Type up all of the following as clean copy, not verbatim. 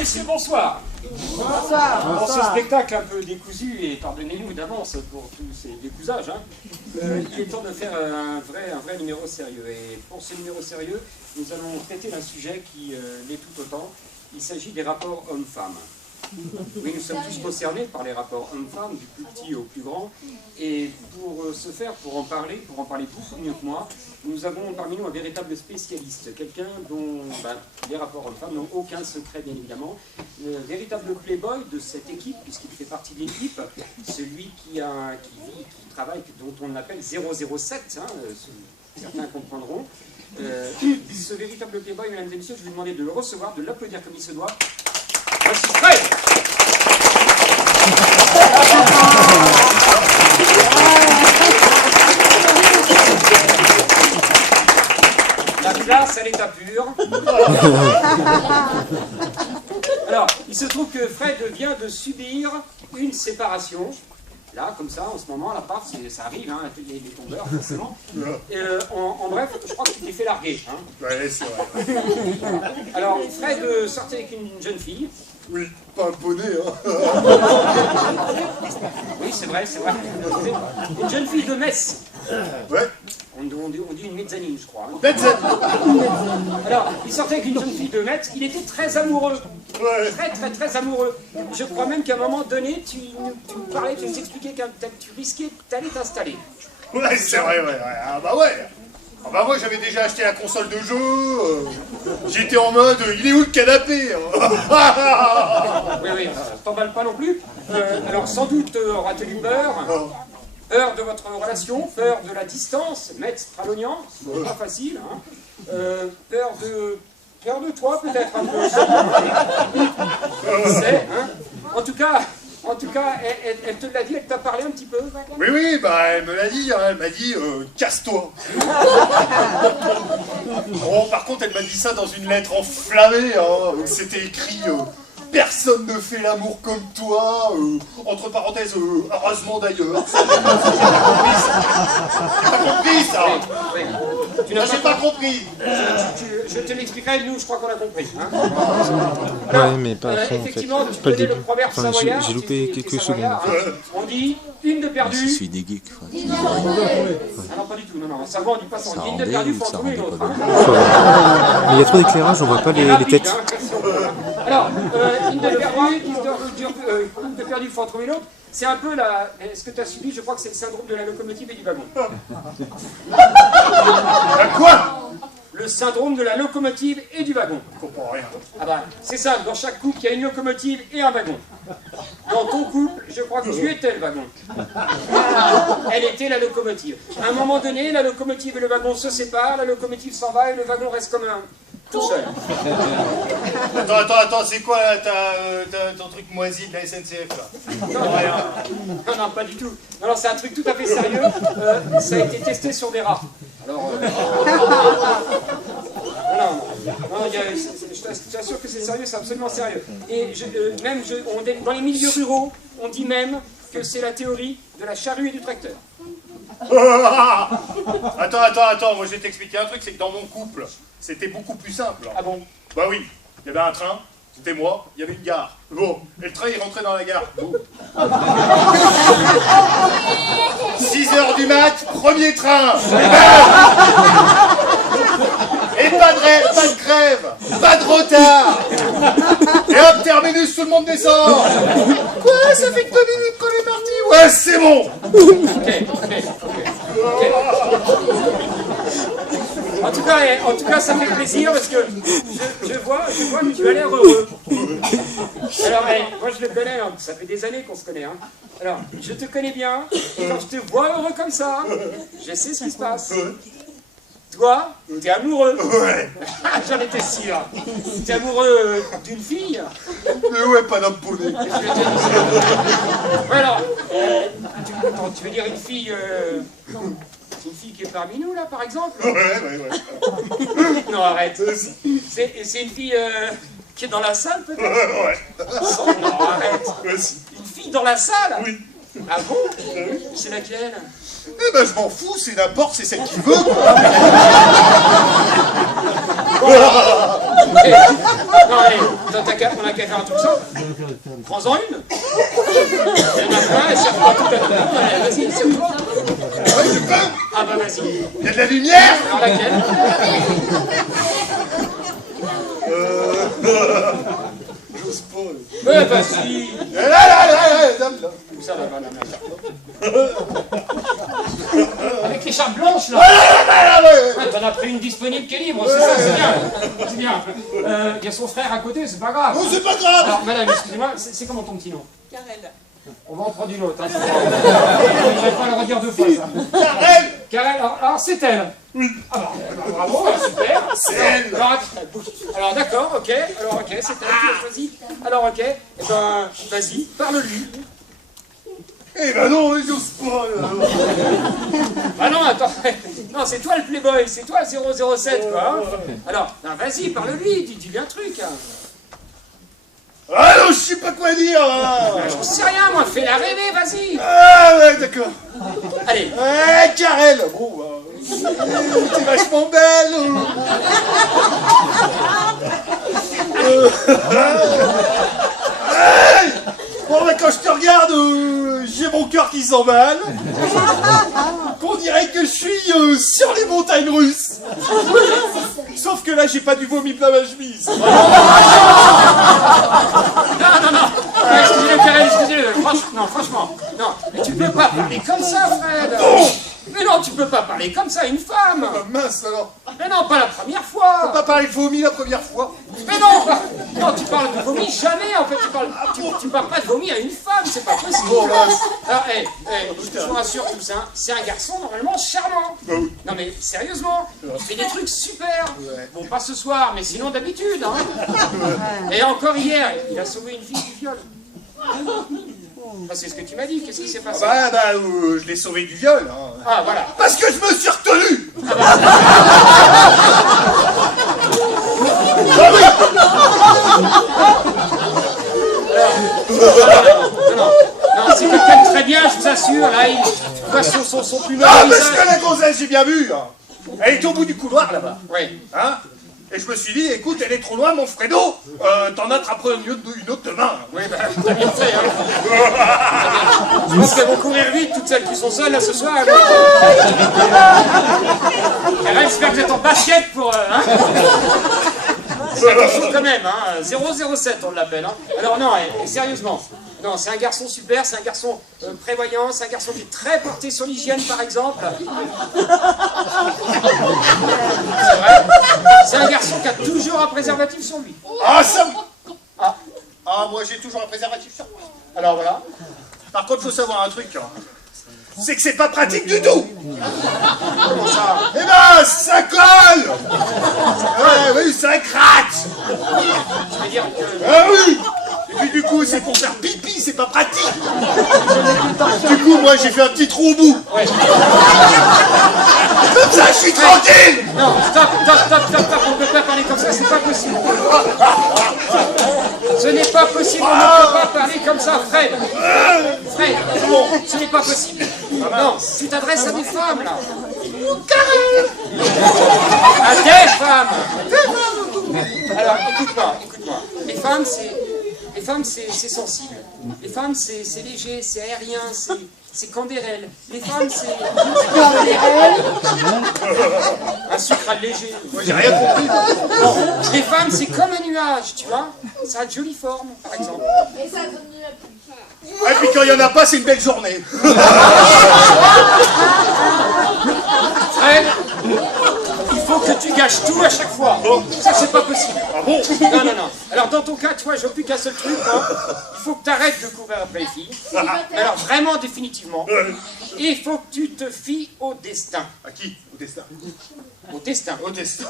messieurs, bonsoir. Bonsoir. Pour ce spectacle un peu décousu, et pardonnez-nous d'avance pour tous ces décousages, il est temps de faire un vrai numéro sérieux. Et pour ce numéro sérieux, nous allons traiter d'un sujet qui l'est tout autant. Il s'agit des rapports hommes-femmes. Oui, nous sommes tous concernés par les rapports hommes-femmes, du plus petit au plus grand. Et pour ce faire, pour en parler beaucoup mieux que moi, nous avons parmi nous un véritable spécialiste, quelqu'un dont les rapports hommes-femmes n'ont aucun secret, bien évidemment. Le véritable playboy de cette équipe, puisqu'il fait partie de l'équipe, celui qui travaille, dont on l'appelle 007, certains comprendront. Ce véritable playboy, mesdames et messieurs, je vais vous demander de le recevoir, de l'applaudir comme il se doit. Voici Fred. La classe à l'état pur. Alors, il se trouve que Fred vient de subir une séparation. Là, comme ça, en ce moment, la part, ça arrive, les tombeurs, forcément. En bref, je crois que tu t'es fait larguer. Ouais, c'est vrai. Alors, Fred sortait avec une jeune fille. Oui, pas un poney, Oui, c'est vrai. Une jeune fille de Metz. Ouais. On dit une mezzanine, je crois. Mezzanine. Alors, il sortait avec une jeune fille de Metz, il était très amoureux. Ouais. Très amoureux. Je crois même qu'à un moment donné, tu me parlais, tu nous expliquais que tu risquais d'aller t'installer. Ouais, c'est vrai, ouais. Ah bah ouais. Ah bah moi j'avais déjà acheté la console de jeu, j'étais en mode il est où le canapé Oui, t'emballes pas non plus. Alors sans doute aura-t-il eu peur. Peur de votre relation, peur de la distance, Metz-Pralognan, c'est pas facile. Peur de toi peut-être un peu. En tout cas, elle te l'a dit, elle t'a parlé un petit peu. Oui, bah elle me l'a dit, elle m'a dit casse-toi. Bon, par contre elle m'a dit ça dans une lettre enflammée, c'était écrit personne ne fait l'amour comme toi, entre parenthèses, heureusement d'ailleurs. J'ai pas compris ça. Oui. J'ai pas compris. Je te l'expliquerai, nous je crois qu'on a compris. Ouais, mais pas à fond, en fait. Effectivement, tu Pas le connais début. le proverbe Enfin, savoyard. j'ai loupé tu quelques es savoyard, secondes. On dit une de perdue. Je suis des geeks. Ah non, pas du tout, non. Savant, on dit pas ça. On dit une de perdue, il faut en trouver une autre. Mais il y a trop d'éclairage, on voit pas les têtes. Alors, une de perdue, une de perdue, il faut en trouver une autre. C'est un peu ce que tu as subi, je crois que c'est le syndrome de la locomotive et du wagon. Quoi? Le syndrome de la locomotive et du wagon. Je comprends rien. Ah bah, c'est ça, dans chaque couple, il y a une locomotive et un wagon. Dans ton couple, je crois que tu étais le wagon. Elle était la locomotive. À un moment donné, la locomotive et le wagon se séparent, la locomotive s'en va et le wagon reste comme un... tout seul. Attends, c'est quoi là, ton truc moisi de la SNCF là? Non, pas du tout. Non, c'est un truc tout à fait sérieux. Ça a été testé sur des rats. Alors, je t'assure que c'est sérieux, c'est absolument sérieux. Et dans les milieux ruraux, on dit même que c'est la théorie de la charrue et du tracteur. Attends, moi je vais t'expliquer un truc, c'est que dans mon couple, c'était beaucoup plus simple. Ah bon? Bah oui, il y avait un train, c'était moi, il y avait une gare. Bon, et le train il rentrait dans la gare. Bon. 6h du mat, premier train. Et pas de grève, pas de retard. Et hop, terminus, tout le monde descend. Quoi, ça fait que 2 minutes qu'on est parti? Ouais, c'est bon. Ok. En tout cas, ça fait plaisir parce que je vois que tu as l'air heureux. Alors, moi je le connais, ça fait des années qu'on se connaît. Alors, je te connais bien, et quand je te vois heureux comme ça, je sais ce qui se passe. Toi, t'es amoureux. Ouais. J'en étais sûr. T'es amoureux d'une fille. Mais ouais, pas d'un poney. Ouais, alors, tu veux dire une fille... une fille qui est parmi nous, là, par exemple? Ouais. Non, arrête. C'est une fille qui est dans la salle, peut-être? Ouais. Non, arrête. Ouais, si. Une fille dans la salle? Oui. Ah bon? C'est laquelle? Eh ben, je m'en fous, c'est n'importe, c'est celle qui veut. Bon, Non, allez, on a qu'à faire un truc simple. Prends-en une. Il y en a plein, et serre-toi tout à l'heure. Allez, vas-y, serre-toi. Ouais, je peux. Ah bah vas-y. Il y a de la lumière. Alors laquelle? J'ose pas. Ouais, bah si. Là, dame, là. Où ça, là-bas, là. Avec l'écharpe blanche, là. Ouais, t'en as pris une disponible qui est libre, c'est ça, c'est bien. C'est bien. Il y a son frère à côté, c'est pas grave. Non, c'est pas grave. Alors, madame, excusez-moi, c'est comment ton petit nom? Carrel. On va en prendre une autre. Hein, je ne vais pas le redire deux fois, ça. Carrel. Carrel, alors c'est elle. Oui. Ah bah, bravo, super. C'est elle. Alors d'accord, ok. Alors ok, c'est elle qui a choisi. Alors ok, eh ben, vas-y, parle-lui. Eh ben non, j'ose pas. Ah non, attends. Non, c'est toi le playboy, c'est toi 007, quoi. Hein. Alors, non, vas-y, parle-lui, dis-lui un truc. Hein. Ah non, je sais pas quoi dire. J'en sais rien, moi, fais-la rêver, vas-y. Ah ouais, d'accord. Allez. Ouais, Carrel. Bon, t'es vachement belle. Hey, bon, bah, quand je te regarde, j'ai mon cœur qui s'emballe. On dirait que je suis sur les montagnes russes. Sauf que là, j'ai pas du vomi plein ma chemise. Non. Excusez-le, Karel, excusez-le. Non, franchement. Non, mais tu peux pas parler comme ça, Fred. Mais non, tu peux pas parler comme ça à une femme. Ah, mince alors. Mais non, pas la première fois. T'as pas parlé de vomi la première fois. Mais non, non, tu parles de vomi jamais. En fait, tu parles pas de vomi à une femme, c'est pas possible. Alors, je vous rassure tous, hein, c'est un garçon normalement charmant. Non mais sérieusement, il fait des trucs super. Bon, pas ce soir, mais sinon d'habitude. Hein. Et encore hier, il a sauvé une fille du viol. C'est ce que tu m'as dit, qu'est-ce qui s'est passé? Je l'ai sauvé du viol. Hein. Ah, voilà. Parce que je me suis retenu. Non, c'est quelqu'un de très bien, je vous assure. Là, il voit son plus Ah, mauvais mais je visage. connais Gonzesse, j'ai bien vu. Hein. Elle était au bout du couloir là-bas. Oui. Hein. Et je me suis dit, écoute, elle est trop loin, mon Fredo. T'en attraperas une autre demain. Oui, bah, t'as bien fait, hein. Je pense qu'elles vont courir vite, toutes celles qui sont seules, là, ce soir. J'espère que vous êtes en basket pour... Hein. C'est quelque chose quand même, hein. 007, on l'appelle. Hein. Alors non, sérieusement. Non, c'est un garçon super, c'est un garçon prévoyant, c'est un garçon qui est très porté sur l'hygiène, par exemple. C'est vrai. C'est un garçon qui a toujours un préservatif sur lui. Ah, ça... Ah. Ah, moi j'ai toujours un préservatif sur moi. Alors voilà. Par contre, faut savoir un truc. Hein. C'est que c'est pas pratique du tout. Comment ça? Eh ben, ça colle. Ouais, oui, ça craque. Je veux dire que... Ah oui. Et puis du coup, c'est pour faire pipi, c'est pas pratique. Du coup, moi j'ai fait un petit trou au bout. Ouais. Comme ça, je suis tranquille. Non, stop, on ne peut pas parler comme ça, c'est pas possible. Ce n'est pas possible, on ne peut pas parler comme ça, Fred. Fred, ce n'est pas possible. Non, tu t'adresses à des femmes, là. À des femmes. Alors, écoute-moi. Les femmes, c'est sensible. Les femmes, c'est léger, c'est aérien, c'est candérel. Les femmes, c'est... Un sucre léger. Moi j'ai rien compris. Bon, les femmes, c'est comme un nuage, tu vois. Ça a de jolies formes, par exemple. Et puis quand il y en a pas, c'est une belle journée. Fred, il faut que tu gâches tout à chaque fois. Ça, c'est pas possible. Ah bon? Non. Alors, dans ton cas, tu vois, je veux plus qu'un seul truc, hein. Il faut que tu arrêtes de courir après les filles. Mais alors, vraiment, définitivement. Et il faut que tu te fies au destin. À qui? Au destin. Au destin. Au destin.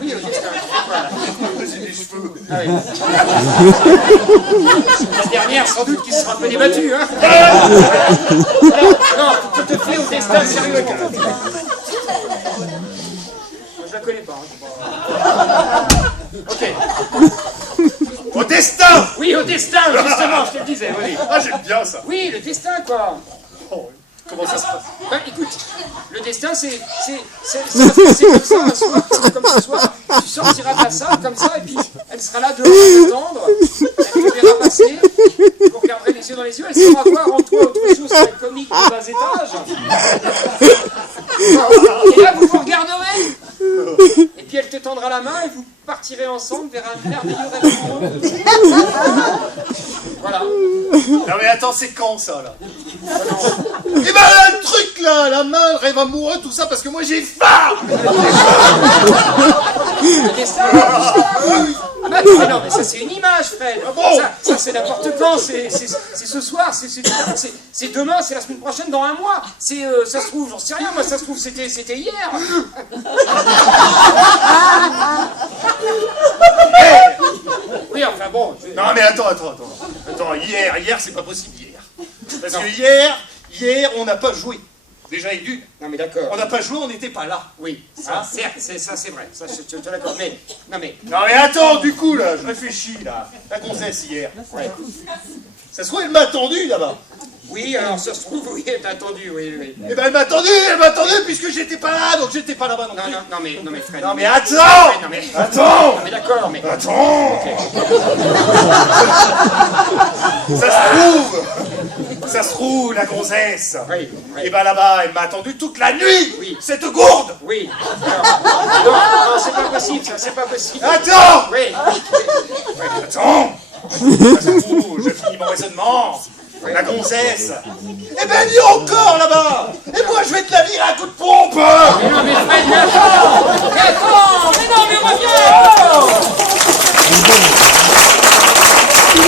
Oui, au destin. Tu fais quoi, là? J'ai des cheveux. Ah oui. La dernière, sans doute, qui sera un peu débattue, hein. Alors, non, tu te fies au destin, sérieusement. Je la connais pas, hein. Ok. Au destin. Oui, au destin, justement, je te le disais, oui. Ah, j'aime bien ça. Oui, le destin, quoi. Oh, Comment ça se passe? Ben écoute, le destin c'est ça va se passer comme ça un soir, comme ce soir. Tu sortiras de la salle comme ça et puis elle sera là dehors à t'attendre. Elle te verra passer, vous regarderez les yeux dans les yeux, elle saura voir en toi autre chose que la comique du bas étage. Et là vous vous regarderez. Et puis elle te tendra la main et vous partirez ensemble vers un merveilleux rêve amoureux. Voilà. Non mais attends, c'est quand ça là? Eh ben là, le truc là, la main, le rêve amoureux, tout ça, parce que moi j'ai faim. Le destin. Ah bah non, mais ça c'est une image, Fred. Ah bon? Ça c'est n'importe quand, c'est ce soir, c'est demain, c'est la semaine prochaine, dans un mois. Ça se trouve, j'en sais rien, moi ça se trouve c'était hier. Oui, enfin bon. Non mais attends, hier c'est pas possible hier. Parce que hier on n'a pas joué. Déjà et d'une. Non mais d'accord. On n'a pas joué, on n'était pas là. Oui, ça, certes, ça c'est vrai. Ça, je te l'accorde. Mais, non mais. Non mais attends, du coup là, je réfléchis là. La gonzesse hier. Ouais. Ça se trouve, elle m'a attendu là-bas. Oui, alors ça se trouve, oui, t'as attendu, oui. Eh ben elle m'a attendu puisque j'étais pas là, donc j'étais pas là-bas non plus. Non mais Fred. Non mais attends. Non mais. Attends. Non mais d'accord, mais. Attends. Ça se trouve, la gonzesse. Oui. Et ben là-bas, elle m'a attendu toute la nuit. Oui. Cette gourde. Oui. Alors, non, c'est pas possible, ça, c'est pas possible. Attends. Oui. Attends. Ça se trouve, je finis mon raisonnement. La gonzesse. Eh ben, elle y est encore là-bas. Et moi, je vais te la virer à coup de pompe. Mais non, mais Fred, mais attends.